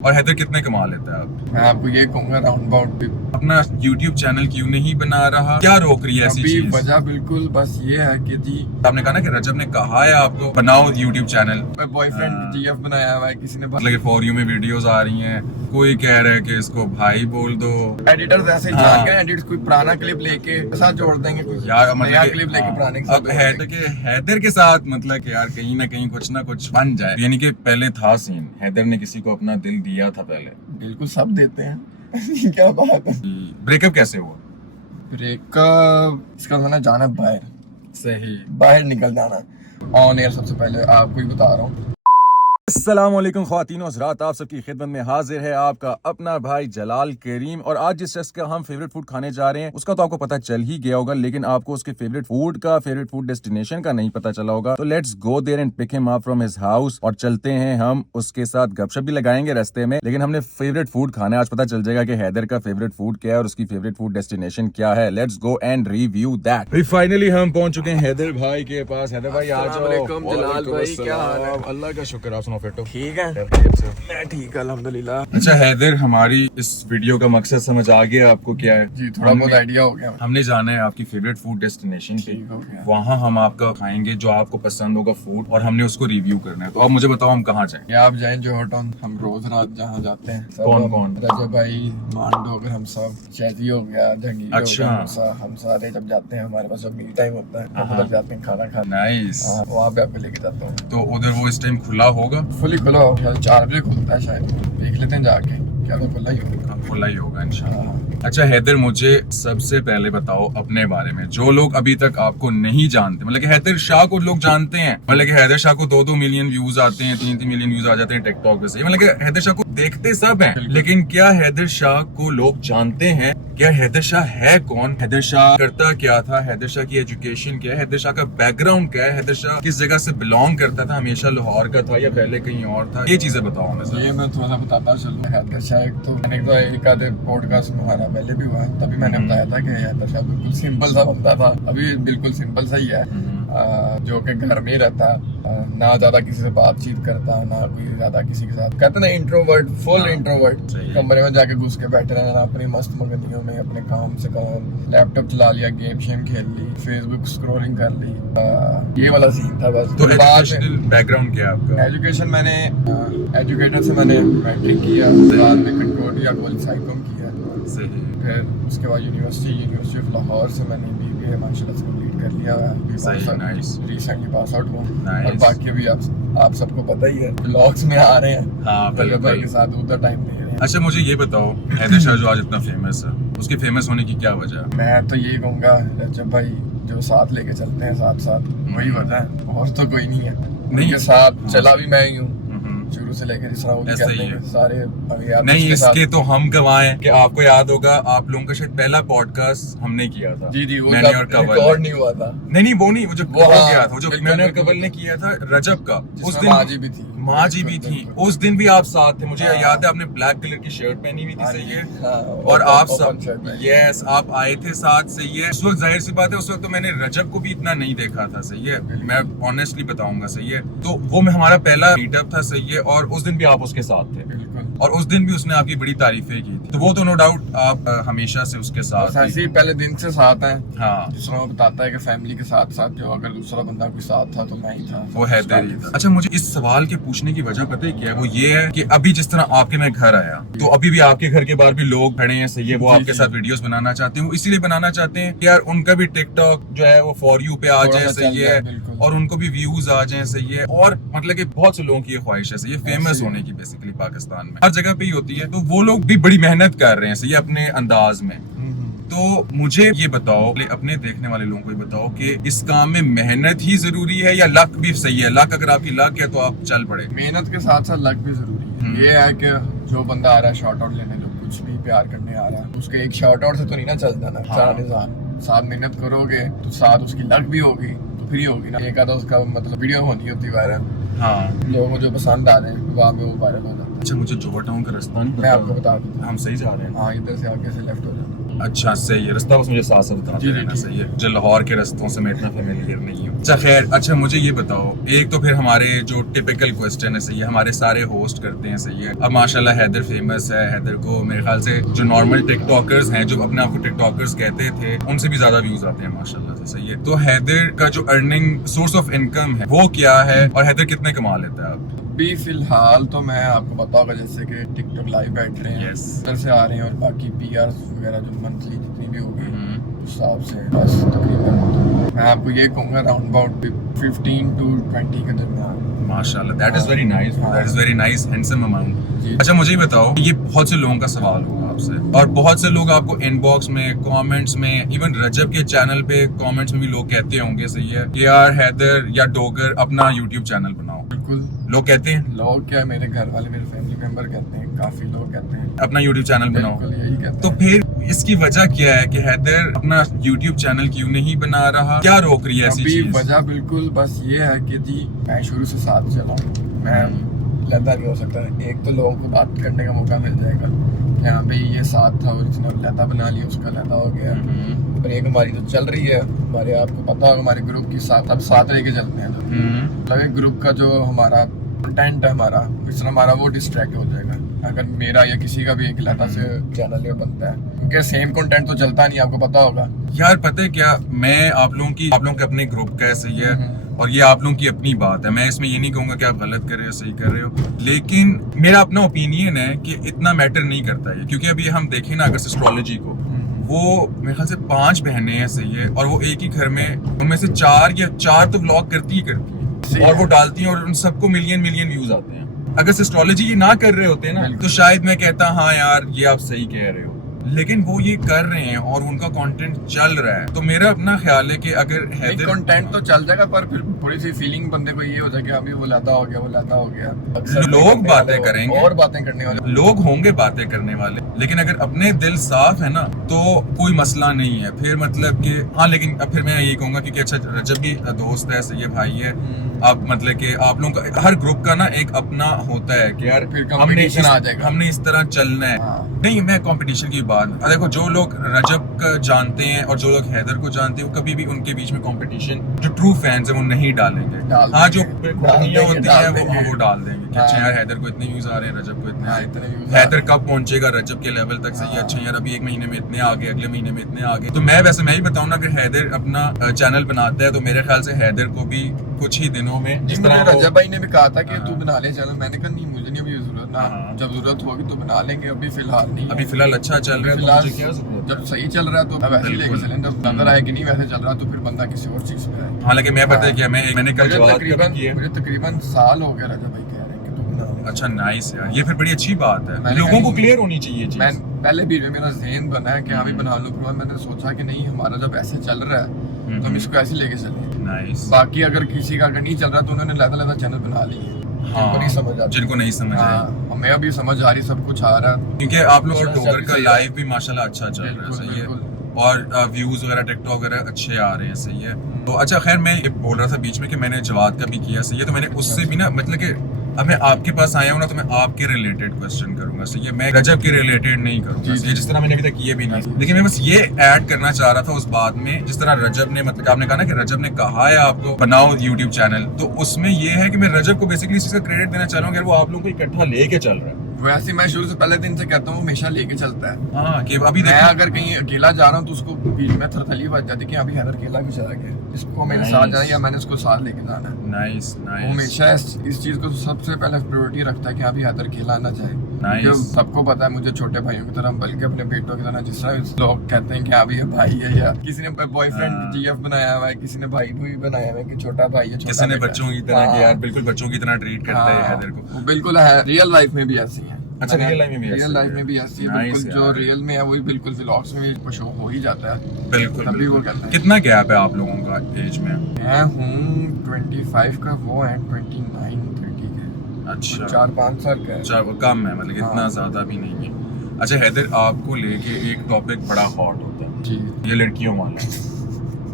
और हैदर कितने कमा लेता है आप? मैं आपको ये कहूंगा राउंड अबाउट अपना YouTube चैनल क्यों नहीं बना रहा? क्या रोक रही है ऐसी अभी चीज? वजह बिल्कुल बस ये है कि जी आपने कहा ना कि रजब ने कहा है आपको बनाओ YouTube चैनल, बॉयफ्रेंड जीएफ बनाया हुआ है किसी ने, मतलब कि फॉर यू में वीडियोस आ रही हैं, कोई कह रहा है कि इसको भाई बोल दो। एडिटर्स ऐसे ही हाँ। जान के एडिट्स कोई पुराना क्लिप लेके साथ जोड़ देंगे, कोई यार नया मतलब क्लिप लेके पुराने के अब साथ हैदर के साथ मतलब कि यार कहीं ना कहीं कुछ ना कुछ बन जाए, यानी कि पहले था सीन, हैदर ने किसी को अपना दिल दिया था पहले। बिल्कुल सब देते हैं क्या बात है। ब्रेकअप कैसे हुआ? ब्रेकअप इसका था ना, जाना बाहर, सही। बाहर निकल जाना ऑन एयर। सबसे पहले आपको ही बता रहा हूँ। अस्सलामुअलैकुम ख्वातीन और हज़रात, आप सबकी खिदमत में हाजिर है आपका अपना भाई जलाल करीम। और आज जिस शख्स का हम फेवरेट फूड खाने जा रहे हैं उसका तो आपको पता चल ही गया होगा, लेकिन आपको उसके फेवरेट फूड डेस्टिनेशन का नहीं पता चला होगा। तो let's go there and pick him up from his house और चलते हैं हम उसके साथ, गपशप भी लगाएंगे रास्ते में, लेकिन हमने फेवरेट फूड खाना है। आज पता चल जाएगा कि हैदर का फेवरेट फूड क्या है और उसकी फेवरेट फूड डेस्टिनेशन क्या है। Let's go and review that. Finally हम पहुंच चुके हैं हैदर भाई के पास। हैदर भाई आ जाओ। अस्सलामुअलैकुम जलाल भाई, क्या हाल है? अल्लाह का शुक्र। आप सुनाओ फिर? ठीक है, मैं ठीक है अल्हम्दुलिल्लाह। अच्छा हैदर, हमारी इस वीडियो का मकसद समझ आ गया आपको क्या है? जी थोड़ा बहुत आइडिया हो गया। हमने जाना है आपकी फेवरेट फूड डेस्टिनेशन पे, ठीक हो गया। वहाँ हम आपका खाएंगे जो आपको पसंद होगा फूड, और हमने उसको रिव्यू करना है। तो आप मुझे बताओ हम कहाँ जाएं? या आप जाएं जो होटल हम रोज रात जहाँ जाते हैं। कौन कौन? रजब भाई, मांडो, अगर हम सब, शहजी हो गया, जहांगीर अच्छा। हो गया, हम सारे जब जाते हैं, हमारे पास जब मील टाइम होता है तो उधर जाते हैं खाना खाने। नाइस। वहाँ पे आपको लेके जाता हूँ। तो उधर वो इस टाइम खुला होगा? फुली खुला होगा, 4 बजे खुलता है शायद, देख लेते हैं जाके, क्या तो खुला ही होगा। खुला ही होगा इंशाल्लाह। हाँ। अच्छा हैदर, मुझे सबसे पहले बताओ अपने बारे में, जो लोग अभी तक आपको नहीं जानते। मतलब कि हैदर शाह को लोग जानते हैं, मतलब कि हैदर शाह को 2-2 मिलियन व्यूज आते हैं, 3-3 मिलियन व्यूज आ जाते हैं टिकटॉक पे से, मतलब कि हैदर शाह को देखते सब हैं, लेकिन क्या हैदर शाह को लोग जानते हैं? क्या हैदर शाह है कौन? हैदर शाह करता क्या था? हैदर शाह की एजुकेशन क्या है? हैदर शाह का बैकग्राउंड क्या है? हैदर शाह किस जगह से बिलोंग करता था? हमेशा लाहौर का था या पहले कहीं और था? ये चीजें बताओ हमें। ये मैं थोड़ा सा बताता चलूँ। हैदर शाह एक तो मैंने तो एक आधे पॉडकास्ट में हमारा पहले भी हुआ है, तभी मैंने बताया था कि हैदर शाह बिल्कुल सिंपल सा बंदा था, अभी बिल्कुल सिंपल सा ही है। जो कि घर में ही रहता, ना ज्यादा किसी से बातचीत करता, ना कोई ज्यादा किसी के साथ, कहते ना इंट्रोवर्ट, फुल इंट्रोवर्ट। कमरे में जाके घुस के बैठे रहना अपनी मस्त मगनियों में, अपने काम से काम, लैपटॉप चला लिया, गेम शेम खेल ली, फेसबुक स्क्रॉलिंग कर ली, ये वाला सीन था बस। तो एजुकेशनल बैकग्राउंड क्या है आपका? एजुकेशन मैंने एजुकेटर से मैंने मैट्रिक किया, बाद में कंट्रोलिया कॉलेज साइकॉम किया, सही। फिर उसके बाद यूनिवर्सिटी ऑफ लाहौर से मैंने बीबीए माशाल्लाह से कंप्लीट कर लिया है। सही, नाइस। रिसेंटली पास आउट हुआ। नाइस। और बाकी भी आप सबको पता ही है, ब्लॉग्स में आ रहे हैं। हाँ, रजब भाई बिल्कुल। के साथ उधर टाइम दे रहे हैं। अच्छा मुझे ये बताओ, हैदर शाह जो आज इतना फेमस है, उसके फेमस होने की क्या वजह है? मैं तो यही कहूँगा, रजब भाई जो साथ लेके चलते हैं साथ साथ, वही वजह है, और तो कोई नहीं है। उनके साथ चला भी मैं ही हूँ शुरू से लेकर, इस तरह ऐसा ही है। सारे नहीं, इसके तो हम गवाह कि आपको याद होगा, आप लोगों का शायद पहला पॉडकास्ट हमने किया था। जी वो मैंने और रिकॉर्ड नहीं हुआ था। नहीं वो नहीं, वो जो वो हो हाँ, गया था, वो जो बिल्कुल, मैंने और बिल्कुल, कबल ने किया था रजब का, उस जिसमें दिन माँ जी भी थी। उस दिन भी आप साथ थे, मुझे हाँ। याद है। आपने ब्लैक कलर की शर्ट पहनी हुई थी, हाँ सही जी, है। हाँ, और आप सब, सब यस, आप आए थे साथ, सही है। उस वक्त जाहिर सी बात है, उस वक्त तो मैंने रजब को भी इतना नहीं देखा था, सही है, मैं ऑनेस्टली बताऊंगा, सही है। तो वो में हमारा पहला मीटअप था, सही है, और उस दिन भी आप उसके साथ थे, और उस दिन भी उसने आपकी बड़ी तारीफें की थी। तो वो तो नो डाउट आप हमेशा से उसके साथ ऐसे ही पहले दिन से साथ हैं। हाँ, जिस तरह वो बताता है कि फैमिली के साथ साथ जो अगर दूसरा बंदा कोई साथ था तो मैं ही था, वो है तेरी। अच्छा मुझे इस सवाल के पूछने की वजह पता है क्या है? वो ये है कि अभी जिस तरह आपके मैं घर आया, तो अभी भी आपके घर के बाहर भी लोग खड़े हैं, सही है, वो आपके साथ वीडियोस बनाना चाहते हैं। वो इसीलिए बनाना चाहते हैं कि यार उनका भी टिकटॉक जो है वो फॉर यू पे आ जाए, सही है, और उनको भी व्यूज आ जाए, सही है। और मतलब कि बहुत से लोगों की ये ख्वाहिश है, सही है, फेमस होने की, बेसिकली पाकिस्तान में हर जगह पे ही होती है। तो वो लोग भी बड़ी मेहनत कर रहे हैं, सही है, अपने अंदाज में। तो मुझे ये बताओ, अपने देखने वाले लोगों को ये बताओ कि इस काम में मेहनत ही जरूरी है या लक भी सही है? लक, अगर आपकी लक है तो आप चल पड़े। मेहनत के साथ साथ लक भी जरूरी है। ये है कि जो बंदा आ रहा है शॉर्ट आउट लेने, जो कुछ भी प्यार करने आ रहा है, उसके एक शॉर्ट आउट से तो नहीं ना चलता ना सारा निजाम। साथ मेहनत करोगे तो साथ उसकी लक भी होगी, तो फ्री होगी ना। एक आधा उसका मतलब वीडियो होनी होती वायरल, हाँ, लोगों को जो पसंद आ रहे हैं वहाँ पे वो वायरल हो जाता है। अच्छा मुझे जोहर टाउन का रास्ता नहीं मैं आपको बता दूँ, हम सही जा रहे हैं? हाँ, इधर से आगे से लेफ्ट हो जाना। अच्छा सही है, रास्ता बस मुझे साथ साथ बताते जी, रहना। जी। सही है, जो लाहौर के रास्तों से मैं इतना फेमिलियर नहीं हूँ। अच्छा खैर, अच्छा मुझे ये बताओ, एक तो फिर हमारे जो टिपिकल क्वेश्चन है, सही है, हमारे सारे होस्ट करते हैं, सही है। अब माशाल्लाह हैदर फेमस है, हैदर को मेरे ख्याल से जो नॉर्मल टिकटॉकर्स हैं, जो अपने आप को टिकटॉकर्स कहते थे, उनसे भी ज्यादा व्यूज आते हैं माशाल्लाह से, सही है। तो हैदर का जो अर्निंग सोर्स ऑफ इनकम है वो क्या है, और हैदर कितने कमा लेता है आप? अभी फिलहाल तो मैं आपको पता होगा जैसे कि टिकटॉक लाइव बैठ रहे हैं, Yes. उधर से आ रहे हैं, और बाकी पीआर वगैरह जो मंथली जितनी भी होगी उस हिसाब से बस तकरीबन मैं आपको ये कहूँगा अराउंड अबाउट 15 to 20 के दरमियान। माशाल्लाह, that is very nice, that is very nice, handsome amount. जी। अच्छा मुझे ये बताओ, ये बहुत से लोगों का सवाल होगा आपसे, और बहुत से लोग आपको इनबॉक्स में, कमेंट्स में, इवन रजब के चैनल पे कमेंट्स में भी लोग कहते होंगे, सही है, कि यार हैदर या डोगर अपना यूट्यूब चैनल बनाओ। बिल्कुल, लोग कहते हैं लोग क्या, मेरे घर वाले, मेरे फैमिली मेंबर कहते हैं, काफी लोग कहते हैं अपना यूट्यूब चैनल बनाओ। बिल्कुल यही कहते तो हैं। फिर इसकी वजह क्या है कि हैदर अपना यूट्यूब चैनल क्यों नहीं बना रहा? क्या रोक रही है ऐसी अभी चीज? वजह बिल्कुल बस ये है कि जी मैं शुरू से साथ चला हूँ, मैं लहदा नहीं हो सकता। एक तो लोगों को बात करने का मौका मिल जाएगा कि हाँ भाई ये साथ था और इसने लहदा बना लिया, उसका लहदा हो गया। पर एक हमारी तो चल रही है, हमारे आपको पता होगा हमारे ग्रुप की साथ अब साथ लेके चलते हैं, तो लगे ग्रुप का जो हमारा कंटेंट है हमारा, इस तरह हमारा वो डिस्ट्रैक्ट हो जाएगा अगर मेरा या किसी का भी एक लहदा से चैनल ये बनता है, क्योंकि सेम कंटेंट तो चलता नहीं, आपको पता होगा। यार पता है क्या, मैं आप लोगों के अपने ग्रुप का है, सही है, और ये आप लोगों की अपनी बात है, मैं इसमें ये नहीं कहूंगा कि आप गलत कर रहे हो, सही कर रहे हो, लेकिन मेरा अपना ओपिनियन है कि इतना मैटर नहीं करता है, क्योंकि अभी हम देखें ना अगर एस्ट्रोलॉजी को, वो मेरे ख्याल से 5 बहनें हैं, सही है, और वो एक ही घर में, उनमें से 4 तो व्लॉग करती ही, और वो डालती हैं, और उन सबको मिलियन व्यूज आते हैं। अगर एस्ट्रोलॉजी ये ना कर रहे होते ना, तो शायद मैं कहता हाँ यार ये आप सही कह रहे हो, लेकिन वो ये कर रहे हैं और उनका कंटेंट चल रहा है। तो मेरा अपना ख्याल है कि अगर हैदर कंटेंट तो चल जाएगा, पर फिर थोड़ी सी फीलिंग बंदे को ये हो जाए कि अभी वो लहदा हो गया, वो लहदा हो गया। लोग बातें करेंगे और बातें करने वाले लोग होंगे, बातें करने वाले, लेकिन अगर अपने दिल साफ है ना तो कोई मसला नहीं है। फिर मतलब कि हाँ, लेकिन अब फिर मैं यही कहूंगा कि अच्छा रजब भी दोस्त है, सही है, भाई है, अब मतलब कि आप लोगों का हर ग्रुप का ना एक अपना होता है कि यार फिर कंपटीशन आ जाएगा, हमने इस तरह चलना है। नहीं, मैं कंपटीशन की बात, देखो जो लोग रजब को जानते हैं और जो लोग हैदर को जानते हैं, वो कभी भी उनके बीच में कंपटीशन, जो ट्रू फैंस हैं वो नहीं डालेंगे। हाँ, जो खुरानियां होती हैं वो डाल देंगे कि अच्छा यार हैदर को इतने व्यूज आ रहे हैं, रजब को इतने, हैदर कब पहुंचेगा रजब के लेवल तक, सही है, अच्छा यार अभी 1 महीने में इतने आ गए, अगले महीने में इतने आ गए। तो मैं ही बताऊं ना, अगर हैदर अपना चैनल बनाता है तो मेरे ख्याल से हैदर को भी कुछ ही दिनों में, जिस तरह रजब भाई ने भी कहा था कि तू बना ले चैनल, मैंने कहा नहीं मुझे नहीं अभी जरूरत ना, जब जरूरत होगी तो बना लेंगे, अभी फिलहाल नहीं, अभी फिलहाल अच्छा चल रहा है, तो मुझे क्या जरूरत है? जब सही चल रहा है तो अब ऐसे लेके चलें, जब नजर आए कि नहीं वैसे चल रहा तो फिर बंदा किसी और चीज पे आए। हालांकि मैं पता है क्या, मैंने कल जवाब किया, मुझे तकरीबन साल हो गया रजब भाई कह रहे हैं कि तू बना ले। अच्छा नाइस यार, ये फिर बड़ी अच्छी बात है, लोगों को क्लियर होनी चाहिए चीज। मैं पहले भी मेरा ज़हन बना है कि हाँ भी बना लूं, पर मैंने सोचा कि नहीं, हमारा जब ऐसे चल रहा है तो हम इसको ऐसे लेके चलें। नाइस। बाकी अगर किसी का अगर नहीं चल रहा तो उन्होंने लहदा चैनल बना लिए, जिनको नहीं समझ आता, जिनको नहीं समझ आई, हमें अभी समझ आ रही, सब कुछ आ रहा है, क्योंकि आप लोग और डोगर का लाइव भी माशाल्लाह अच्छा चल रहा है, सही है, और व्यूज वगैरह टिकटॉक वगैरह अच्छे आ रहे हैं, सही है। तो अच्छा खैर, मैं ये बोल रहा था बीच में कि मैंने जवाब का भी किया, सही है, तो मैंने उससे भी ना मतलब कि अब मैं आपके पास आया हूँ ना, तो मैं आपके रिलेटेड क्वेश्चन करूंगा, सही है, मैं रजब के रिलेटेड नहीं करूंगा, जिस तरह मैंने अभी तक किए भी नहीं, लेकिन मैं बस ये ऐड करना चाह रहा था उस बात में, जिस तरह रजब ने, मतलब आपने कहा ना कि रजब ने कहा है आपको बनाओ यूट्यूब चैनल, तो उसमें ये है कि मैं रजब को बेसिकली इस चीज का क्रेडिट देना चाह रहा हूँ कि वो आप लोगों को इकट्ठा लेके चल रहा है। वैसे मैं शुरू से पहले दिन से कहता हूँ हमेशा लेके चलता है। हाँ, कि अभी मैं अगर कहीं अकेला जा रहा हूँ तो उसको बीच में थरथली बच जाती है कि अभी हैदर अकेला भी चला गया, इसको मेरे साथ जाना या मैंने उसको साथ लेके जाना है। Nice nice. हमेशा इस चीज को सबसे पहले प्रायोरिटी रखता है कि अभी हैदर अकेला ना जाए। नाइस। सबको पता है मुझे छोटे भाइयों की तरह, बल्कि अपने बेटों की तरह, जिस तरह लोग कहते हैं कि अभी ये भाई है, या किसी ने बॉयफ्रेंड जीएफ बनाया हुआ है, किसी ने भाई भी बनाया हुआ है कि छोटा भाई है, किसी ने बच्चों की तरह कि यार बिल्कुल बच्चों की तरह ट्रीट करता है हैदर को। बिल्कुल है, रियल लाइफ में भी ऐसी है। अच्छा, रियल लाइफ में भी रियल लाइफ में भी ऐसी है, बिल्कुल जो रियल में है वही बिल्कुल व्लॉग्स में भी शो हो ही जाता है। बिल्कुल तभी वो कहते हैं। कितना गैप है आप लोगों का एज में? मैं हूँ 25 का, वो है 29 30 के। अच्छा, 4-5 साल का है। अच्छा, वो कम है, मतलब इतना ज्यादा भी नहीं है। अच्छा हैदर, आपको लेके एक टॉपिक बड़ा हॉट होता है जी, ये लड़कियों वाला,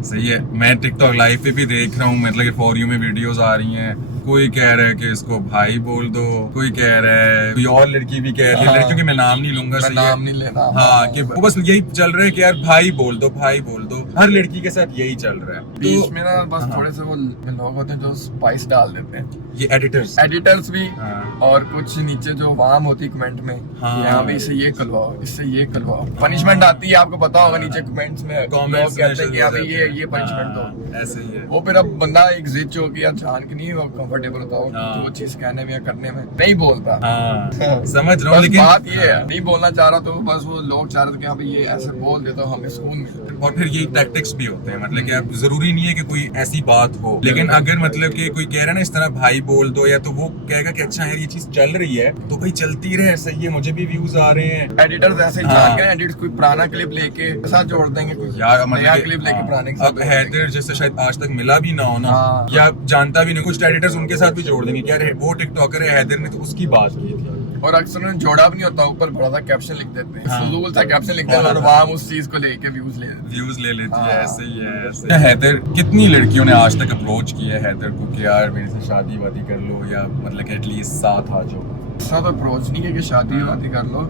सही है, मैं टिकटॉक लाइव पे भी देख रहा हूँ, मतलब कि फॉर यू में वीडियोस आ रही हैं, कोई कह रहा है कि इसको भाई बोल दो, कोई कह रहा है, कोई और लड़की भी कह रही है, लड़कियों के मैं नाम नहीं लूंगा, मैं सही है? नाम नहीं लेना। हाँ, कि वो बस यही चल रहा है कि यार भाई बोल दो, भाई बोल दो, हर लड़की के साथ यही चल रहा है। बीच में ना बस थोड़े से वो लोग होते हैं जो स्पाइस डाल देते हैं, ये एडिटर्स भी, हाँ। और कुछ नीचे जो वाम होती कमेंट में, हाँ। यहाँ पे इससे ये करवाओ, इससे ये करवाओ, पनिशमेंट आती है, आपको पता होगा नीचे कमेंट्स में लोग कहते हैं कि यहाँ पे ये पनिशमेंट दो, ऐसे ही है। वो फिर अब बंदा एक जिद जो कि यार जान के नहीं वो कंफर्टेबल होता हो हाँ। जो चीज कहने में या करने में नहीं बोलता। हाँ, समझ रहा हूँ, बस लेकिन बात ये है, नहीं बोलना चाह रहा तो बस वो लोग चाह रहे थे कि हाँ भाई ये ऐसे बोल दे तो हमें सुकून मिले। और फिर यही टैक्टिक्स भी होते हैं, मतलब कि अब जरूरी नहीं है कि कोई ऐसी बात हो, लेकिन अगर मतलब कि कोई कह रहा है ना इस तरह भाई बोल दो, या तो वो कहेगा कि अच्छा यार ये चीज चल रही है तो भाई चलती रहे, सही है, मुझे भी व्यूज आ रहे हैं। एडिटर्स ऐसे ही हाँ। जान के एडिट्स कोई पुराना क्लिप लेके साथ जोड़ देंगे, कोई यार नया मतलब क्लिप लेके पुराने के कि साथ अब जोड़ देंगे। हैदर जैसे शायद आज तक मिला भी ना हो ना, हाँ। या जानता भी नहीं, कुछ एडिटर्स उनके साथ भी जोड़ देंगे कि यार वो टिकटॉकर है, हैदर ने तो उसकी बात की थी। और अक्सर उन्होंने जोड़ा भी नहीं होता, ऊपर बड़ा सा कैप्शन लिख देते हैं, हाँ। फजूल सा कैप्शन लिख देते हैं और वहां उस चीज को लेके व्यूज ले लेते हैं। व्यूज ले लेती है, हाँ। ऐसे ही है, ऐसे ही। हैदर, कितनी लड़कियों ने आज तक अप्रोच किया है हैदर को कि यार मेरे से शादी वादी कर लो, या मतलब कि एटलीस्ट साथ आ जाओ? ऐसा तो अप्रोच नहीं है कि शादी वादी कर लो,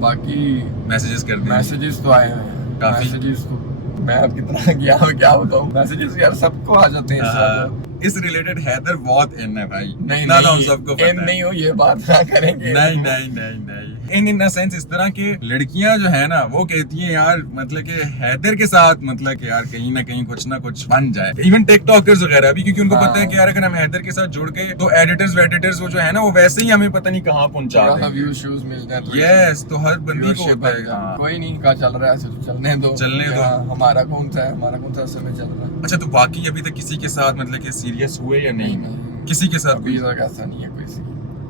बाकी मैसेजेस कर दिए? मैसेजेस तो आए हैं काफी। मैसेजेस तो मैं अब कितना क्या बताऊं, मैसेजेस यार सबको आ जाते हैं हाँ, इससे। इस रिलेटेड हैदर बहुत इन है भाई, नहीं इतना तो हम सबको पता इन है। नहीं हो ये बात ना करेंगे। नहीं इन द सेंस इस तरह के लड़कियां जो है ना वो कहती हैं यार मतलब कि हैदर के साथ मतलब कि यार कहीं ना कहीं कुछ ना कुछ बन जाए, इवन टिकटॉकर्स वगैरह भी, क्योंकि उनको हाँ। पता है कि यार अगर हम हैदर के साथ जुड़ गए तो एडिटर्स वेडिटर्स वो जो है ना वो वैसे ही हमें पता नहीं कहाँ पहुंचा थोड़ा सा देंगे। व्यूज शूज मिल जाए तो यस, तो हर बंदी को viewership होता बढ़ है। जाए। हाँ। कोई नहीं, कहा चल रहा है ऐसे तो चलने दो, चलने दो। हाँ, हमारा कौन सा समय चल रहा है। अच्छा, तो बाकी अभी तक किसी के साथ मतलब कि सीरियस हुए या नहीं? नहीं। किसी के साथ अभी तक ऐसा नहीं है कोई सी।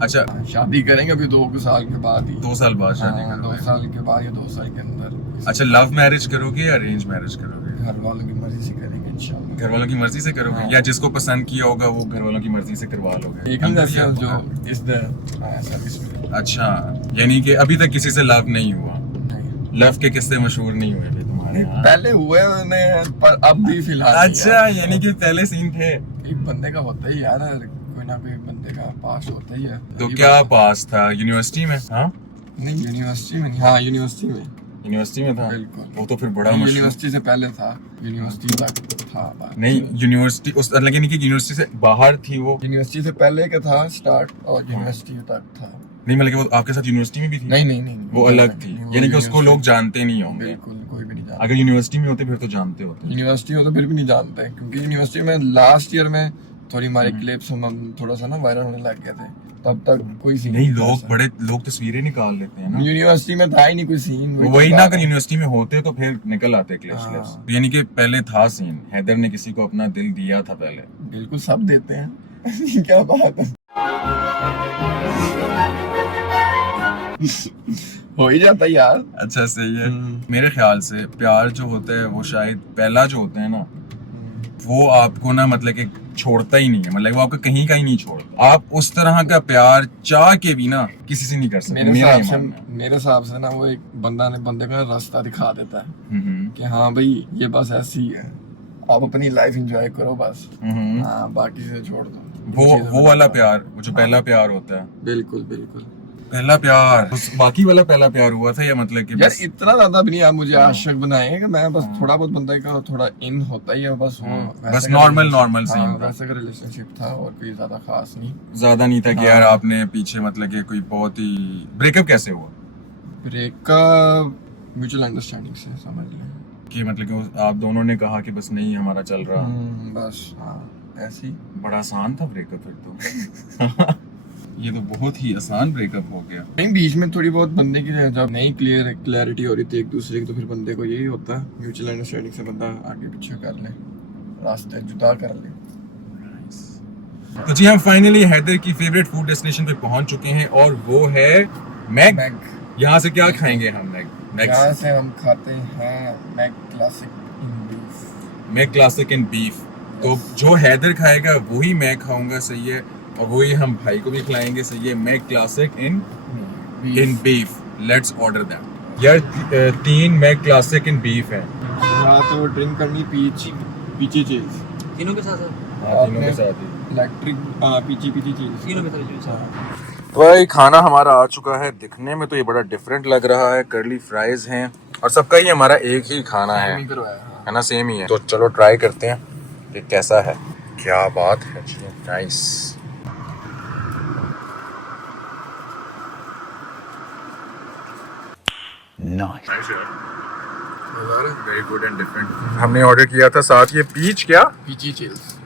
अच्छा, शादी करेंगे अभी 2 साल के बाद ही, 2 साल बाद शादी हाँ, 2 करोगे? साल के बाद या 2 साल के अंदर। अच्छा, लव मैरिज करोगे या अरेंज मैरिज करोगे? घर वालों की मर्जी से करेंगे इंशाल्लाह। घर वालों की मर्जी से करोगे, हाँ। या जिसको पसंद किया होगा वो घर वालों की मर्जी से करवा लोगे? एक ही अंदर जैसे या जो बाहर? इस सर्विस में अच्छा, यानी कि अभी तक किसी से लव नहीं हुआ? नहीं। लव के किस्से मशहूर नहीं हुए अभी तुम्हारे यहाँ? पहले हुए उन्हें पर अब भी फिलहाल नहीं अच्छा, है। यानी कि पहले सीन थे। एक बंदे का होता ही यार, कोई ना कोई बंदे का पास होता ही है। तो यही क्या बात है। पास था? यूनिवर्सिटी में? हाँ, नहीं यूनिवर्सिटी में नहीं, हाँ यूनिवर्सिटी में, यूनिवर्सिटी में था। बिल्कुल। वो तो फिर बड़ा मशहूर। यूनिवर्सिटी से पहले था, यूनिवर्सिटी तक था बात। नहीं, यूनिवर्सिटी उस मतलब यानी कि यूनिवर्सिटी से बाहर थी वो? यूनिवर्सिटी से पहले का था स्टार्ट और यूनिवर्सिटी तक था। नहीं मतलब कि वो आपके साथ यूनिवर्सिटी में भी थी? नहीं वो अलग थी, वो यानी कि उसको यूनिवर्सिटी- लोग जानते नहीं होंगे। बिल्कुल कोई भी नहीं जानता। अगर यूनिवर्सिटी में होते फिर तो जानते होते। यूनिवर्सिटी हो तो फिर भी नहीं जानते, क्योंकि यूनिवर्सिटी में लास्ट ईयर में थोड़ी हमारी हम्म। क्लिप्स हम थोड़ा सा ना वायरल होने लग गए थे, तब तक कोई सीन नहीं, था लोग ऐसा। बड़े लोग तस्वीरें निकाल लेते हैं ना। यूनिवर्सिटी में था ही नहीं कोई सीन। वही ना, अगर यूनिवर्सिटी में होते तो फिर निकल आते क्लिप्स हाँ। क्लिप्स। यानी कि पहले था सीन, हैदर ने किसी को अपना दिल दिया था पहले? बिल्कुल सब देते हैं क्या बात है। हो ही जाता है यार। अच्छा, सही है। हम्म। मेरे ख्याल से प्यार जो होता है वो शायद पहला जो होता है ना वो आपको ना मतलब कि छोड़ता ही नहीं है, मतलब वो आपको कहीं का ही नहीं छोड़ता। आप उस तरह का प्यार चाह के भी ना किसी से नहीं कर सकते। मेरे हिसाब से ना वो एक बंदे को ना रास्ता दिखा देता है हम्म, कि हाँ भाई ये बस ऐसी ही है, आप अपनी लाइफ एंजॉय करो बस, हम्म। हाँ बाकी से छोड़ दो। वो वाला प्यार, वो जो पहला प्यार होता है, बिल्कुल बिल्कुल। पहला प्यार, बाकी वाला पहला प्यार हुआ था या मतलब कि यार बस? इतना ज्यादा भी नहीं आप मुझे आशिक बनाएंगे कि मैं बस थोड़ा बहुत बंदे का थोड़ा इन होता ही है बस, वो बस वैसे का नॉर्मल relationship- सीन हाँ, था। वैसे का रिलेशनशिप था और कोई ज्यादा खास नहीं। ज्यादा नहीं था कि यार हाँ। आपने पीछे मतलब कि कोई बहुत ही ब्रेकअप कैसे हुआ? ब्रेकअप म्यूचुअल अंडरस्टैंडिंग से समझ लें कि मतलब कि आप दोनों ने कहा कि बस नहीं हमारा चल रहा। बस हाँ ऐसी। बड़ा आसान था ब्रेकअप फिर तो। ये तो बहुत ही आसान ब्रेकअप हो गया। नहीं बीच में थोड़ी बहुत बंदे की जब नहीं क्लियरिटी हो रही थी एक दूसरे की, तो फिर बंदे को यही होता है म्यूचुअल अंडरस्टैंडिंग से बंदा आगे पीछे कर ले, रास्ते जुदा कर ले। तो जी हम फाइनली हैदर की फेवरेट फूड डेस्टिनेशन पे पहुंच चुके हैं और वो है मैक। मैक। यहाँ से क्या खाएंगे हम? यहाँ से हम खाते हैं Mac classic in beef. Mac classic in beef. तो जो हैदर खाएगा वही मैं खाऊंगा, सही है, और वही हम भाई को भी खिलाएंगे, सही है। Mac classic in beef, let's order that. यार 3 मैक क्लासिक इन बीफ है। हाँ तो ड्रिंक करनी पीछे चीज तीनों के साथ हाँ, तीनों के साथ ही। इलेक्ट्रिक पीची चीज। तो भाई खाना हमारा आ चुका है। दिखने में तो ये बड़ा डिफरेंट लग रहा है, कर्ली फ्राइज हैं और सबका ही हमारा एक ही खाना है ना, सेम ही है। तो चलो ट्राई करते हैं कि कैसा है। क्या बात है जी, nice. Very good and different. हमने ऑर्डर किया था साथ ये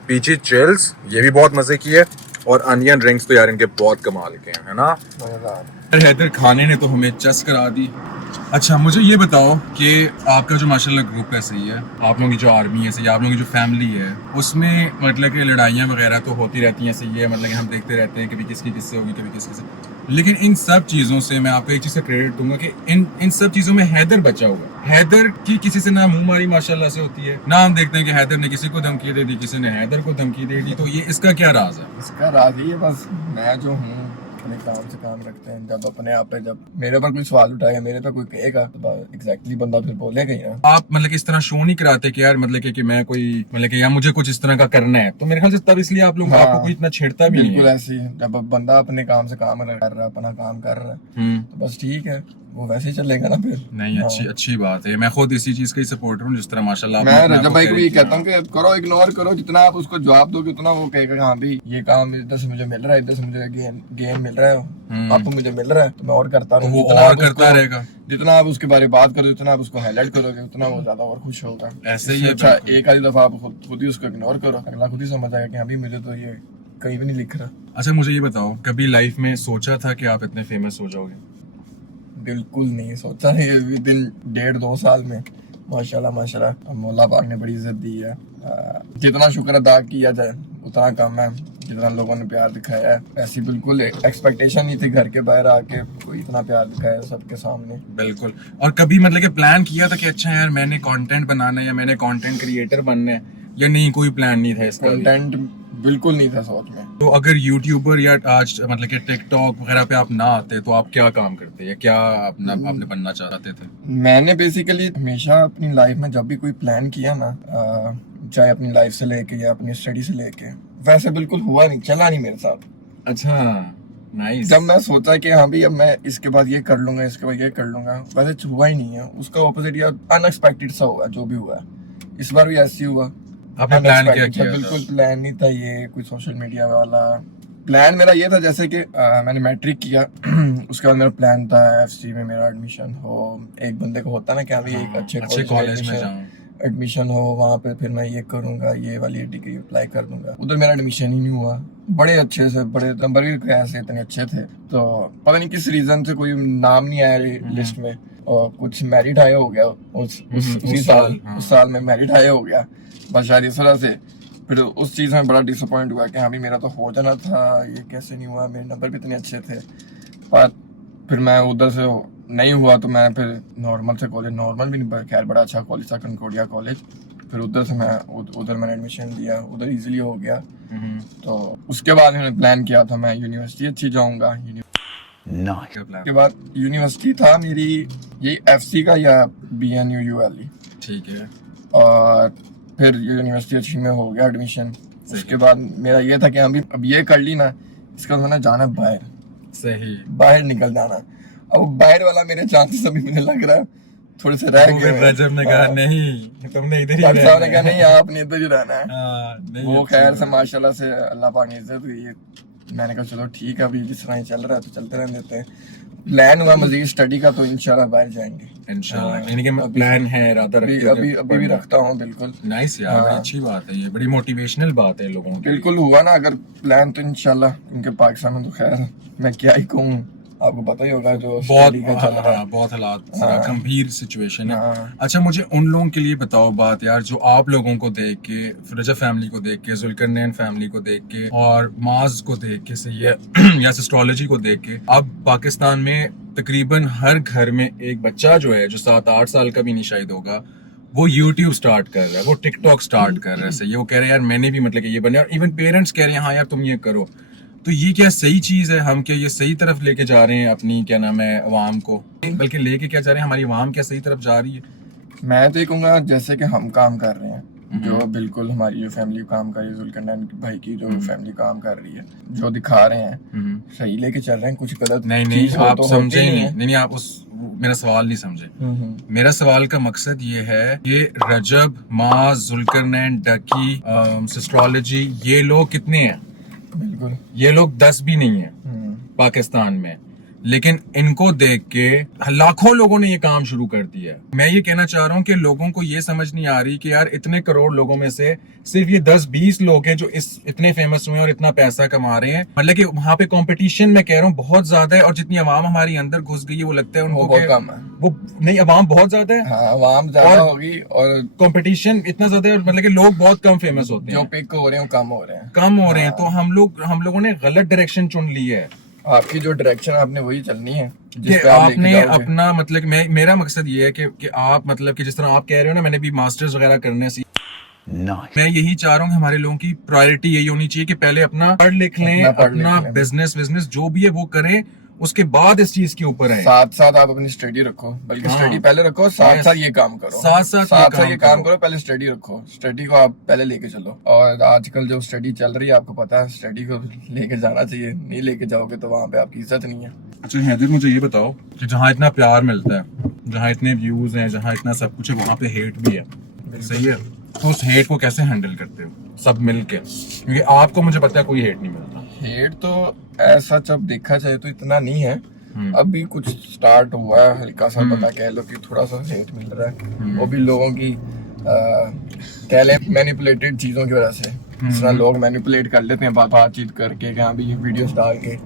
पीची चिल्स, ये भी बहुत मजे की है। और अनियन रिंग्स तो यार इनके बहुत कमाल के हैं, है ना। हैदर खाने ने तो हमें चस करा दी। अच्छा मुझे ये बताओ कि आपका जो माशाल्लाह ग्रुप है सही है, आप लोगों की जो आर्मी है सही है, आप लोगों की जो फैमिली है उसमें मतलब कि लड़ाइयाँ वगैरह तो होती रहती हैं सही है, मतलब कि हम देखते रहते हैं कभी किसकी किससे होगी कभी किसकी से। लेकिन इन सब चीज़ों से मैं आपको एक चीज़ का क्रेडिट दूंगा कि इन सब चीज़ों में हैदर बचा हुआ है। हैदर की किसी से ना मुंह मारी माशाल्लाह से होती है, ना हम देखते हैं कि हैदर ने किसी को धमकी दे दी, किसी ने हैदर को धमकी दे दी। तो ये इसका क्या राज है? इसका राज ही है बस मैं जो हूँ अपने काम से काम रखते हैं। जब अपने आप पे जब मेरे पर कोई सवाल उठाएगा, मेरे पे कोई कहेगा तो एग्जैक्टली बंदा फिर बोलेगा ही ना। आप मतलब कि इस तरह शो नहीं कराते कि यार मतलब कि मैं कोई मतलब कि यार मुझे कुछ इस तरह का करना है, तो मेरे ख्याल से तब इसलिए आप लोग आपको कोई इतना छेड़ता भी नहीं है। बिल्कुल ऐसे ही जब बंदा अपने काम से काम कर रहा है, अपना काम कर रहा है तो बस ठीक है, वो वैसे ही चलेगा ना फिर। नहीं अच्छी बात है। मैं खुद इसी चीज का ही सपोर्टर हूँ जिस तरह माशाल्लाह मैं रजब भाई को ये कहता हूँ कि करो, इग्नोर करो। जितना आप उसको जवाब दोगे उतना वो कहेगा हाँ भी ये काम इधर से मुझे मिल रहा है, इधर से मुझे गेम मिल रहा है, आपको मुझे मिल रहा है तो मैं और करता रहूँ। वो और करता रहेगा। जितना आप उसके बारे में बात करोगे, जितना आप उसको हाईलाइट करोगे, उतना वो ज्यादा और खुश होगा। ऐसे ही है। अच्छा एक आधी दफा आप खुद ही उसको इग्नोर करो, अगला खुद ही समझ आएगा कि हाँ भी मुझे तो ये कहीं भी नहीं लिख रहा। अच्छा मुझे ये बताओ, कभी लाइफ में सोचा था कि आप इतने फेमस हो जाओगे? बिल्कुल नहीं सोचा है। विदिन 1.5-2 साल में माशाल्लाह मौला पाक ने बड़ी इज्जत दी है। जितना शुक्र अदा किया जाए उतना कम है। जितना लोगों ने प्यार दिखाया है, ऐसी बिल्कुल एक्सपेक्टेशन नहीं थी घर के बाहर आके कोई इतना प्यार दिखाया सबके सामने। बिल्कुल। और कभी मतलब कि प्लान किया था कि अच्छा यार मैंने कंटेंट बनाना है या मैंने कंटेंट क्रिएटर बनना है, या नहीं कोई प्लान नहीं था इसका? कंटेंट बिल्कुल नहीं था सोच में। तो अगर यूट्यूबर या आज मतलब कि टिकटॉक वगैरह पे आप ना आते तो आप क्या काम करते या क्या आपने बनना चाहते थे? मैंने बेसिकली हमेशा अपनी लाइफ में जब भी कोई प्लान किया ना, चाहे अपनी लाइफ से लेके या अपनी स्टडी से लेके, वैसे बिल्कुल हुआ नहीं, चला नहीं मेरे साथ। अच्छा नाइस। जब मैं सोचा कि हाँ भी अब मैं इसके बाद ये कर लूंगा, इसके बाद ये कर लूंगा, वैसे हुआ ही नहीं है। उसका ऑपोजिट या अनएक्सपेक्टेड सा हुआ जो भी हुआ। इस बार भी ऐसे ही हुआ। आपने प्लान क्या किया? बिल्कुल प्लान नहीं था ये कोई सोशल मीडिया वाला। प्लान मेरा ये था जैसे कि मैंने मैट्रिक किया उसके बाद मेरा प्लान था एफसी में मेरा एडमिशन हो। एक बंदे को होता ना कि अभी एक अच्छे कॉलेज में एडमिशन हो, वहाँ पे फिर मैं ये करूँगा, ये वाली डिग्री अप्लाई कर दूंगा। उधर मेरा एडमिशन ही नहीं हुआ। बड़े अच्छे से बड़े नंबर भी ऐसे इतने अच्छे थे, तो पता नहीं किस रीजन से कोई नाम नहीं आया लिस्ट में, और कुछ मेरिट आया हो गया उसी साल में मेरिट आया हो गया। बस शायद इस वजह से फिर उस चीज़ में बड़ा डिसअपॉइंट हुआ कि हाँ भी मेरा तो हो जाना था, ये कैसे नहीं हुआ, मेरे नंबर भी इतने अच्छे थे। पर फिर मैं उधर से नहीं हुआ तो मैं फिर नॉर्मल से कॉलेज, नॉर्मल भी नहीं खैर बड़ा अच्छा कॉलेज था, कंकोडिया कॉलेज, फिर उधर से मैं उधर मैंने एडमिशन लिया, उधर इजीली हो गया। तो उसके बाद मैंने प्लान किया था मैं यूनिवर्सिटी अच्छी जाऊँगा। उसके बाद यूनिवर्सिटी था मेरी ये एफसी का या BNU ULE, ठीक है। और फिर यूनिवर्सिटी अच्छी में हो गया एडमिशन। उसके बाद मेरा ये था कि अब ये कर ली ना, इसके बाद मैंने जाना बाहर, सही बाहर निकल जाना। अब बाहर वाला मेरे चांसेस अभी मुझे लग रहा है थोड़े से रह गए। रजब ने कहा नहीं तुमने इधर ही डॉक्टर साहब ने कहा नहीं आपने इधर ही रहना है। नहीं, वो खैर से माशाल्लाह से अल्लाह पाक ने इज्जत हुई है। मैंने कहा चलो ठीक है, अभी जिस तरह चल रहा है तो चलते रहने देते हैं। प्लान हुआ मजीद स्टडी का तो इंशाल्लाह बाहर जाएंगे इंशाल्लाह। यानी कि प्लान है, इरादा रखते हैं अभी भी रखता हूँ। बिल्कुल नाइस यार, बड़ी अच्छी बात है, ये बड़ी मोटिवेशनल बात है लोगों के। बिल्कुल हुआ ना अगर प्लान तो इंशाल्लाह, क्योंकि पाकिस्तान में तो खैर मैं क्या ही कहूँ, आपको पता ही होगा जो बहुत हालात गंभीर सिचुएशन है। अच्छा मुझे उन लोगों के लिए बताओ बात यार, जो आप लोगों को देख के, रजब फैमिली को देख के, जुल्करनैन फैमिली को देख के और माज को देख के सही है या एस्ट्रोलॉजी को देख के, अब पाकिस्तान में तकरीबन हर घर में एक बच्चा जो है जो 7-8 साल का भी नहीं शायद होगा, वो YouTube स्टार्ट कर रहा है, वो टिकटॉक स्टार्ट कर रहा है सही है। वो कह रहे हैं यार मैंने भी मतलब कि ये बने, और इवन पेरेंट्स कह रहे हैं हाँ यार तुम ये करो। तो ये क्या सही चीज है? हम क्या ये सही तरफ लेके जा रहे हैं अपनी क्या नाम है अवाम को, बल्कि लेके क्या जा रहे हैं, हमारी अवाम क्या सही तरफ जा रही है? मैं तो ये कहूँगा जैसे कि हम काम कर रहे हैं जो बिल्कुल हमारी जो फैमिली काम कर रही है, जुल्करनैन भाई की जो फैमिली काम कर रही है, जो दिखा रहे हैं सही लेके चल रहे हैं, कुछ गलत नहीं चीज हो आप तो समझे ही होती नहीं, नहीं आप उस मेरा सवाल नहीं समझे। मेरा सवाल का मकसद ये है कि रजब, माज, जुल्करनैन, डकी, सिस्ट्रोलॉजी, ये लोग कितने हैं? बिल्कुल ये लोग 10 भी नहीं है पाकिस्तान में, लेकिन इनको देख के लाखों लोगों ने ये काम शुरू कर दिया है। मैं ये कहना चाह रहा हूँ कि लोगों को ये समझ नहीं आ रही कि यार इतने करोड़ लोगों में से सिर्फ ये 10-20 लोग हैं जो इतने फेमस हुए हैं और इतना पैसा कमा रहे हैं। मतलब कि वहाँ पे कंपटीशन मैं कह रहा हूँ बहुत ज्यादा है, और जितनी अवाम हमारी अंदर घुस गई है वो लगता है उनको बहुत कम है। वो नहीं, अवाम बहुत ज्यादा है, हाँ, अवाम ज्यादा होगी और कंपटीशन इतना ज्यादा है, मतलब कि लोग बहुत कम फेमस होते जो हैं, पिक हो रहे हैं वो कम हो रहे हैं। तो हम लोगों ने गलत डायरेक्शन चुन ली है। आपकी जो डायरेक्शन आपने वही चलनी है कि आपने अपना मतलब मेरा मकसद ये है कि आप मतलब कि जिस तरह आप कह रहे हो ना, मैंने भी मास्टर्स वगैरह करने से मैं यही चाह रहा हूँ कि हमारे लोगों की प्रायोरिटी यही होनी चाहिए कि पहले अपना पढ़ लिख लें, अपना बिजनेस जो भी है वो करें, उसके बाद इस चीज के ऊपर है। साथ साथ आप अपनी स्टडी रखो, बल्कि स्टडी पहले रखो, साथ साथ ये काम करो, साथ ये काम करो। पहले स्टडी रखो, स्टडी को आप पहले लेके चलो। और आजकल जो स्टडी चल रही है आपको पता है, स्टडी को लेके जाना चाहिए, नहीं लेके जाओगे तो वहाँ पे आपकी इज्जत नहीं है। अच्छा हैदर, मुझे ये बताओ कि जहाँ इतना प्यार मिलता है, जहाँ इतने व्यूज हैं, जहाँ इतना सब कुछ है, वहाँ पे हेट भी है, सही है? तो उस हेट को कैसे हैंडल करते हो सब मिलके? क्योंकि आपको मुझे पता है कोई हेट नहीं मिलता। हेट तो ऐसा जब देखा जाए तो इतना नहीं है, अभी कुछ स्टार्ट हुआ है हल्का सा, पता कह लो कि थोड़ा सा हेट मिल रहा है। वो भी लोगों की कह लें मैनिपुलेटेड चीजों की वजह से। जिस तरह लोग मैनिपुलेट कर लेते हैं बातचीत करके, कि हाँ भी वीडियोस डाल के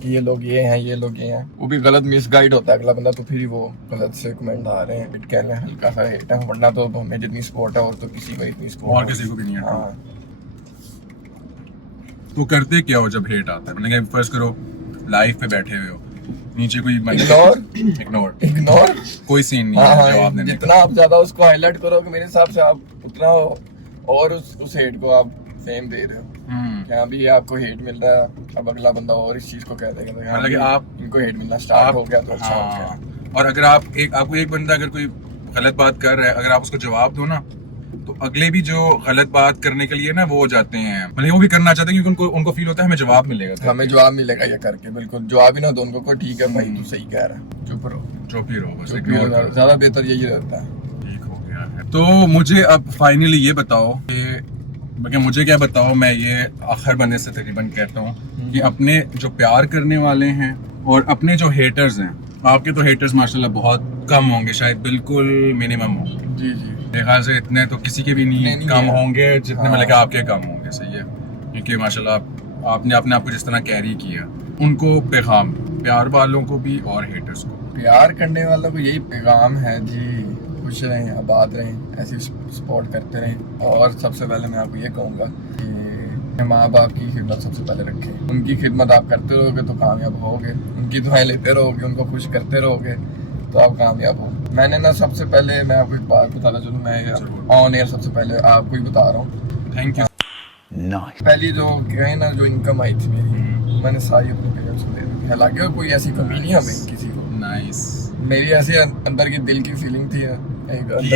कि ये लोग ये हैं, ये लोग ये हैं, वो भी गलत मिसगाइड होता है अगला बंदा, तो फिर वो गलत से कमेंट आ रहे हैं। कह लें हल्का सा हेट है, वरना तो हमें जितनी सपोर्ट है और तो किसी को इतनी सपोर्ट और किसी को भी नहीं है। हाँ। तो करते क्या हो जब हेट आता है? मतलब फर्स्ट करो लाइव पे बैठे हुए हो, नीचे कोई इग्नोर कोई सीन नहीं है, जवाब देने जितना आप ज्यादा उसको हाईलाइट करोगे मेरे हिसाब से आप उतना और उस हेट को आप फेम दे रहे हो। यहाँ भी आपको हेट मिल रहा है, अब अगला बंदा और इस चीज को कह देगा, तो मतलब कि आप इनको हेट मिलना स्टार्ट हो गया तो अच्छा हो गया। और अगर आपको एक बंदा अगर कोई गलत बात कर रहा है, अगर आप उसको जवाब दो ना, तो अगले भी जो गलत बात करने के लिए ना वो हो जाते हैं, मतलब वो भी करना चाहते हैं क्योंकि उनको फील होता है हमें जवाब मिलेगा, हमें जवाब मिलेगा ये करके। बिल्कुल जवाब ही ना दो उनको को, ठीक है भाई तू सही कह रहा है, चुप रहो, ज्यादा बेहतर यही रहता है। ठीक हो गया है। तो मुझे अब फाइनली ये बताओ कि मुझे क्या बताओ, मैं ये हर बंदे से तकरीबन कहता हूँ कि अपने जो प्यार करने वाले हैं और अपने जो हेटर्स हैं, आपके तो हेटर्स माशाल्लाह बहुत कम होंगे, शायद बिल्कुल मिनिमम हो। जी जी, मेरे ख्याल से इतने तो किसी के भी नहीं कम होंगे जितने मतलब कि आपके कम होंगे, सही है? क्योंकि माशाल्लाह आपने अपने आप को जिस तरह कैरी किया, उनको पैगाम प्यार वालों को भी और हेटर्स को, प्यार करने वालों को यही पैगाम है जी, खुश रहें, आबाद रहें, ऐसी सपोर्ट करते रहें। और सबसे पहले मैं आपको ये कहूँगा कि माँ बाप की खिदमत सबसे पहले रखें। उनकी खिदमत आप करते रहोगे तो कामयाब होगे, उनकी दुआएं लेते रहोगे, उनको खुश करते रहोगे तो आप कामयाब हो। मैंने ना सबसे पहले मैं आपको एक बात बताना चलूँ, मैं ऑन एयर सबसे पहले आपको ही बता रहा हूँ। Thank you. पहली जो कहे ना जो इनकम आई थी मेरी, मैंने सारी अपने पेरेंट्स को दे दी। हालांकि कोई ऐसी कमी नहीं हमें किसी को, नाइस, मेरी ऐसी अंदर की दिल की फीलिंग थी ये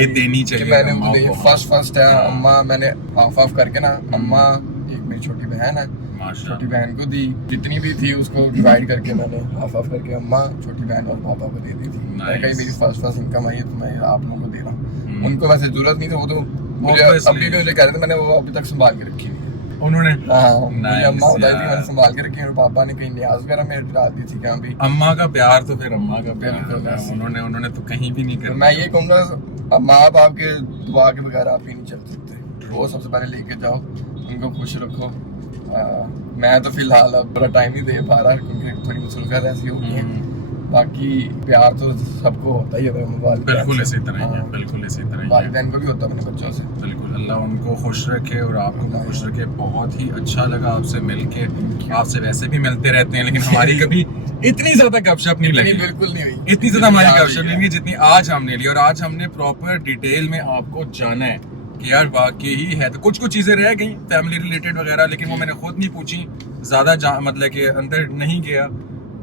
देनी चाहिए, मैंने फर्स्ट है अम्मा, मैंने हाफ करके ना, अम्मा एक मेरी छोटी बहन है, छोटी बहन को दी, जितनी भी थी उसको डिवाइड करके मैंने हाफ करके अम्मा, छोटी बहन और पापा को दे दी थी। कहीं मेरी फर्स्ट इनकम आई तो मैं आप लोगों को दे रहा हूँ। उनको वैसे जरूरत नहीं थी, वो तो मुझे अभी भी मुझे कह रहे थे, मैंने वो अभी तक संभाल के रखी हुई है उन्होंने। मुझे अम्मा बताई थी, मैंने संभाल के रखी है, और पापा ने कहीं न्याज वगैरह में डाल दी थी। क्या भी अम्मा का प्यार तो फिर अम्मा का प्यार, उन्होंने तो कहीं भी नहीं कर। मैं ये कहूँगा अब माँ बाप के दुआ के बगैर आप ही नहीं चल सकते, वो सबसे पहले लेके जाओ, उनको खुश रखो। मैं तो फिलहाल अब पूरा टाइम नहीं दे पा रहा क्योंकि थोड़ी मसरूफियत ऐसी हो गई है, बाकी प्यार तो सबको होता ही है। बिल्कुल इसी तरह ही है, बिल्कुल इसी तरह ही है। वालिदैन को भी होता है अपने बच्चों से। बिल्कुल, अल्लाह उनको खुश रखे और आपको भी खुश रखे। बहुत ही अच्छा लगा आपसे मिलके, आपसे वैसे भी मिलते रहते हैं लेकिन हमारी कभी इतनी ज्यादा गपशप नहीं लगी, बिल्कुल नहीं हुई, इतनी ज्यादा हमारी गपशप नहीं हुई जितनी आज हमने ली। और आज हमने प्रॉपर डिटेल में आपको जाना है कि यार वाकई ही है। तो कुछ चीजें रह गई फैमिली रिलेटेड वगैरह, लेकिन वो मैंने खुद नहीं पूछी, ज्यादा मतलब कि अंदर नहीं गया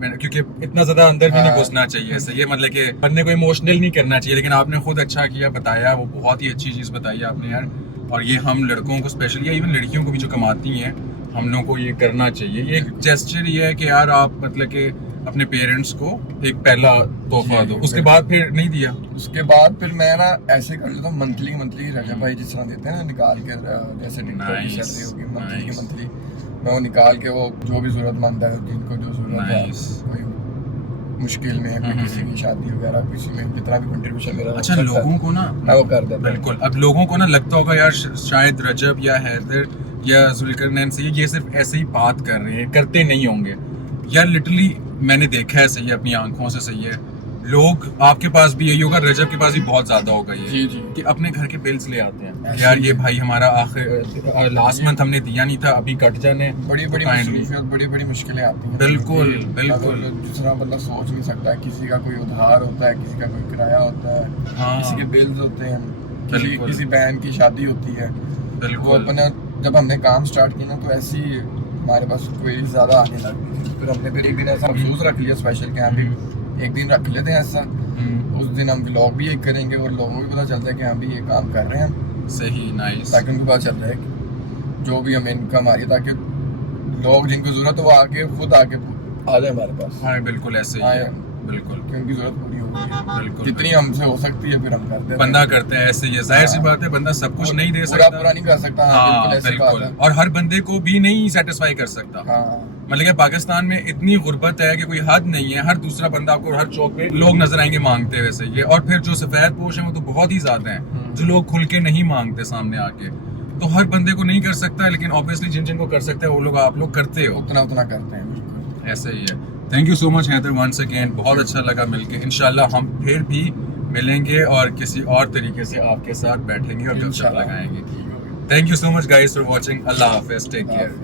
मैंने, क्योंकि इतना ज्यादा अंदर भी नहीं घुसना चाहिए, सही है? मतलब कि बंदे को इमोशनल नहीं करना चाहिए। लेकिन आपने खुद अच्छा किया, बताया, वो बहुत ही अच्छी चीज बताई आपने यार। और ये हम लड़कों को स्पेशली या इवन लड़कियों को भी जो कमाती हैं, हम लोगों को ये करना चाहिए। ये एक जेस्चर ये है कि यार आप मतलब कि अपने पेरेंट्स को एक पहला तोहफा दो, उसके बाद फिर नहीं दिया, उसके बाद फिर मैं ना ऐसे कर लेता हूँ मंथली रजब भाई जिस तरह देते हैं ना निकाल के, जैसे टिकटॉक की सैलरी होगी मंथली मैं वो निकाल के वो जो भी जरूरतमंद है जिनको जो जरूरत है, कोई मुश्किल में कोई किसी की शादी वगैरह किसी में जितना भी कंट्रीब्यूशन मेरा अच्छा लोगों को ना मैं वो कर देता हूँ। बिल्कुल, अब लोगों को ना लगता होगा यार शायद रजब या हैदर या जुल्करनैन से ये सिर्फ ऐसे ही बात कर रहे हैं, करते नहीं होंगे यार। लिटरली मैंने देखा है, सही है, अपनी आंखों से सही है, लोग आपके पास भी यही होगा, रजब के पास भी बहुत ज्यादा होगा ये जी जी कि अपने घर के बिल्स ले आते हैं यार, ये भाई हमारा आखिर लास्ट मंथ हमने दिया नहीं था, अभी कट जाने, बड़ी बड़ी मुश्किलें आती हैं। बिल्कुल बिल्कुल, दूसरा बंदा सोच नहीं सकता है, किसी का कोई उधार होता है, किसी का कोई किराया होता है, हाँ किसी के बिल्स होते हैं, बिल्कुल। किसी बहन की शादी होती है, वो बिल्कुल अपना जब हमने काम स्टार्ट किया ना तो ऐसी हमारे पास क्वेरी ज्यादा आने लग गई, फिर हमने फिर एक दिन ऐसा मखसूस रख लिया स्पेशल कि हम भी एक दिन रख लेते हैं ऐसा, उस दिन हम व्लॉग भी एक करेंगे और लोगों को भी पता चलता है कि हम भी ये काम कर रहे हैं, सही, नाइस, ताकि उनको पता चल रहा है कि जो भी हमें इनकम आ रही है, ताकि लोग जिनको जरूरत है वो आके खुद आके आ जाए हमारे पास, हाँ बिल्कुल ऐसे ही है, बिल्कुल कि उनकी जरूरत पूरी हो गई है, बिल्कुल, जितनी हमसे हो सकती है फिर हम करते हैं, बंदा करते हैं ऐसे, ये जाहिर सी बात है, बंदा सब कुछ नहीं दे सकता, पूरा नहीं कर सकता, हाँ बिल्कुल ऐसी बात बिल्कुल, है। और हर बंदे को भी नहीं सेटिस्फाई कर सकता, हाँ मतलब कि पाकिस्तान में इतनी गुर्बत है कि कोई हद नहीं है, हर दूसरा बंदा आपको हर चौक पे लोग नजर आएंगे मांगते हुए सही है, और फिर जो सफेद पोश है वो तो बहुत ही ज्यादा हैं जो लोग खुल के नहीं मांगते सामने आके, तो हर बंदे को नहीं कर सकता, लेकिन ऑब्वियसली जिन जिन को कर सकते हैं वो लोग आप लोग करते हो, उतना करते हैं, बिल्कुल ऐसे ही है। Thank you so much Haider once again, बहुत अच्छा लगा मिलके, इंशाल्लाह हम फिर भी मिलेंगे और किसी और तरीके से आपके साथ बैठेंगे और गपशप लगाएंगे। Thank you so much guys for watching, अल्लाह हाफिज, टेक केयर।